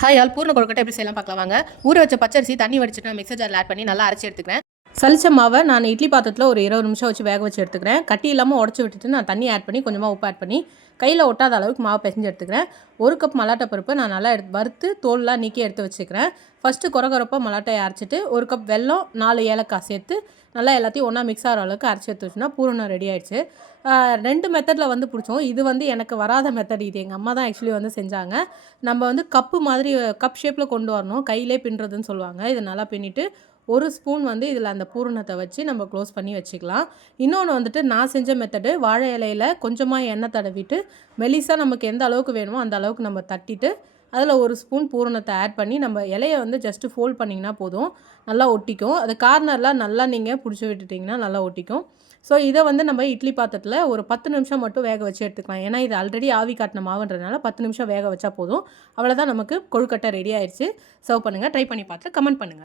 Hi all பூர்ண கொழுக்கட்டை எப்படி செய்யலாம் பார்க்கலாம் வாங்க. ஊற வச்ச பச்சரிசி தண்ணி வடிச்சிட்டு நான் மிக்சர் ஜாரில் ஆட் பண்ணி நல்லா அரைச்சி எடுத்துக்கிறேன். சலிச்ச மாவை நான் இட்லி பாத்திரத்தில் ஒரு 20 நிமிஷம் வச்சு வேக வச்சு எடுத்துக்கிறேன். கட்டி இல்லாமல் உடச்சி விட்டுட்டு நான் தண்ணி ஆட் பண்ணி கொஞ்சமாக உப்பு ஆட் பண்ணி கையில் ஒட்டாத அளவுக்கு மாவு பிசைஞ்சு எடுத்துக்கிறேன். 1 கப் மலாட்டை பருப்பு நான் நல்லா வறுத்து தோல்லாம் நீக்கி எடுத்து வச்சுக்கிறேன். ஃபஸ்ட்டு கொரகொரப்பாக மலாட்டையை அரைச்சிட்டு 1 கப் வெல்லம் 4 ஏலக்காய் சேர்த்து நல்லா எல்லாத்தையும் ஒன்றா மிக்ஸ் ஆகிற அளவுக்கு அரைச்சி எடுத்து வச்சுன்னா பூரணம் ரெடி ஆகிடுச்சு. 2 மெத்தடில் பிடிச்சோம். இது எனக்கு வராத மெத்தட். இது எங்கள் அம்மா தான் ஆக்சுவலி செஞ்சாங்க. நம்ம கப்பு மாதிரி கப் ஷேப்பில் கொண்டு வரணும். கையிலே பின்னுறதுன்னு சொல்லுவாங்க. இதை நல்லா பின்னிட்டு 1 ஸ்பூன் இதில் அந்த பூரணத்தை வச்சு நம்ம க்ளோஸ் பண்ணி வச்சுக்கலாம். இன்னொன்று நான் செஞ்ச மெத்தடு வாழை இலையில் கொஞ்சமாக எண்ணெய் தடவிட்டு மெலிசாக நமக்கு எந்த அளவுக்கு வேணுமோ அந்த அளவுக்கு நம்ம தட்டிட்டு அதில் 1 ஸ்பூன் பூரணத்தை ஆட் பண்ணி நம்ம இலையை ஜஸ்ட்டு ஃபோல்ட் பண்ணிங்கன்னா போதும், நல்லா ஒட்டிக்கும். அது கார்னர்லாம் நல்லா நீங்கள் பிடிச்சி விட்டுட்டிங்கன்னா நல்லா ஒட்டிக்கும். ஸோ இதை நம்ம இட்லி பாத்திரத்தில் ஒரு 10 நிமிஷம் மட்டும் வேக வச்சு எடுத்துக்கலாம். ஏன்னா இது ஆல்ரெடி ஆவி காட்டின மாவுன்றதுனால 10 நிமிஷம் வேக வச்சா போதும். அவ்வளோதான், நமக்கு கொழுக்கட்டை ரெடி ஆயிடுச்சு. சர்வ் பண்ணுங்கள். ட்ரை பண்ணி பார்த்து கமெண்ட் பண்ணுங்கள்.